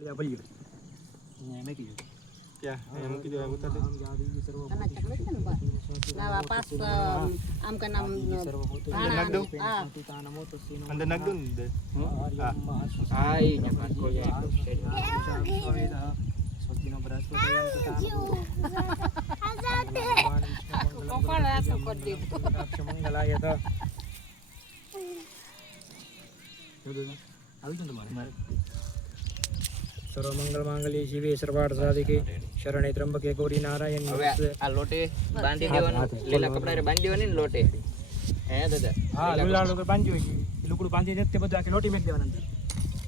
ભલ્યો મેં કીધું क्या है मुकी जो है बता दे कना चकले છે ને બસ ના પાસ આમ का नाम નાખ દઉં હા અંદર નાખ દઉં ને હા ઈ ને પાસ કોઈ સ્વસ્તિનો બૃહસ્પતિ કોણ આ તો કરી દીધું મંગલાય તો આવી ગયું તમારે સર્વમંગલ માંગલ્ય શિવે સર્વાર્થ સાધિકે શરણે ત્રંબકે ગૌરી નારાયણ હવે આ લોટે બાંધી દેવાનો લીલા કપડારે બાંધી દેવાની ને લોટે હે દાદા હા લીલા લુગડું બાંધ્યો છે લુગડું બાંધી ને તે બધું આખી લોટી મેક દેવાના અંદર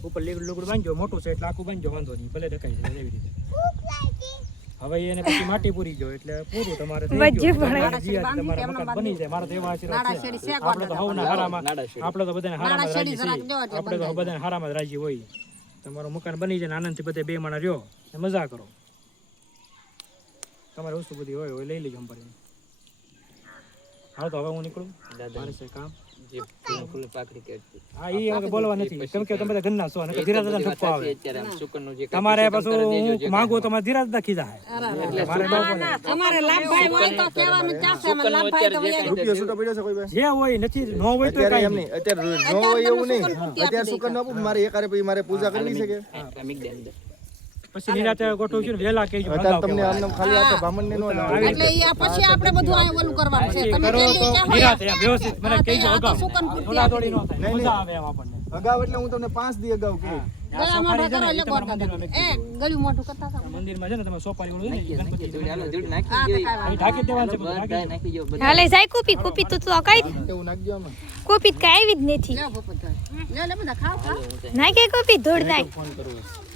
ઉપર લુગડું બાંધ્યો મોટું છે એટલે આખું બાંધ્યો વાંધો નહીં ભલે ઢકાઈ જાય એવી રીતે હવે એને પછી માટી પૂરી ગયો એટલે પૂરું તમારે થઈ ગયું તમારા મકાન બની જાય મારા દેવા આશીર્વાદ છે આપણે તો હવના હારામાં આપણે તો બધાને હારામાં રાજી છીએ આપણે તો બધાને હારામાં રાજી હોય તમારું મકાન બની જાય આનંદથી બધે બે માણા રહ્યો મજા કરો તમારે વસ્તુ બધી હોય લઈ લેજો અંબારી હા તો હવે હું નીકળું મારે છે કામ જે ફૂલ પાકડી કેડતી હા ઈ હવે બોલવા નથી કેમ કે તમે બધા ઘરના છો અને ધીરા દાદા ઠપકો આવે અત્યારે આમ સુકનનું જે તમારે પાછું માંગો તમારે ધીરા દાદા ખીજા એટલે અમારે લાભભાઈ હોય તો કહેવાનું ચાસે અમે લાભભાઈ તો હોય રૂપિયો છૂટો પડ્યો છે કોઈ ભાઈ જે હોય નથી ન હોય તો અત્યારે કાઈ એમ નહીં અત્યારે ન હોય એવું નહીં અત્યારે સુકન આપું મારે એકારે પછી મારે પૂજા કરવી છે કે મિક દે અંદર પછી નિરાતે ગોઠવું છે વેલા કહેજો અત્યારે તમને આમ ખાલી આ બ્રાહ્મણને નો લાવે એટલે ઈ પછી આપણે બધું આ ઓલું કરવાનું છે તમે કરો જલ્દી તો ચાહો નિરાતે વ્યવસ્થિત મને કહેજો અગાઉ સુકન પૂર્તિ થોડા થોડી નો થાય નહીં, મજા આવે એમ આપણને અગાઉ એટલે હું તમને 5 દી અગાઉ કહી ગળા મોઢા કરો એટલે ગોઠા એ ગળ્યું મોઢું કરતા હતા મંદિરમાં છે ને તમે સોપારી ઓલું ને ગણપતિ જોડે હાલો જોડે હા નાખી તો દે કાઈ અહીં ઢાંકી દેવાનું છે બધું બધા ઢાંકી નાખી જો બધા હાલે જાય કુપી તું તો કઈ એવું નાખજો આમાં કુપી કઈ આવી જ નથી લે ભૂપત લે બધા ખાઓ ખાઓ નાખે કુપી ધોડ નાખ ફોન કરવો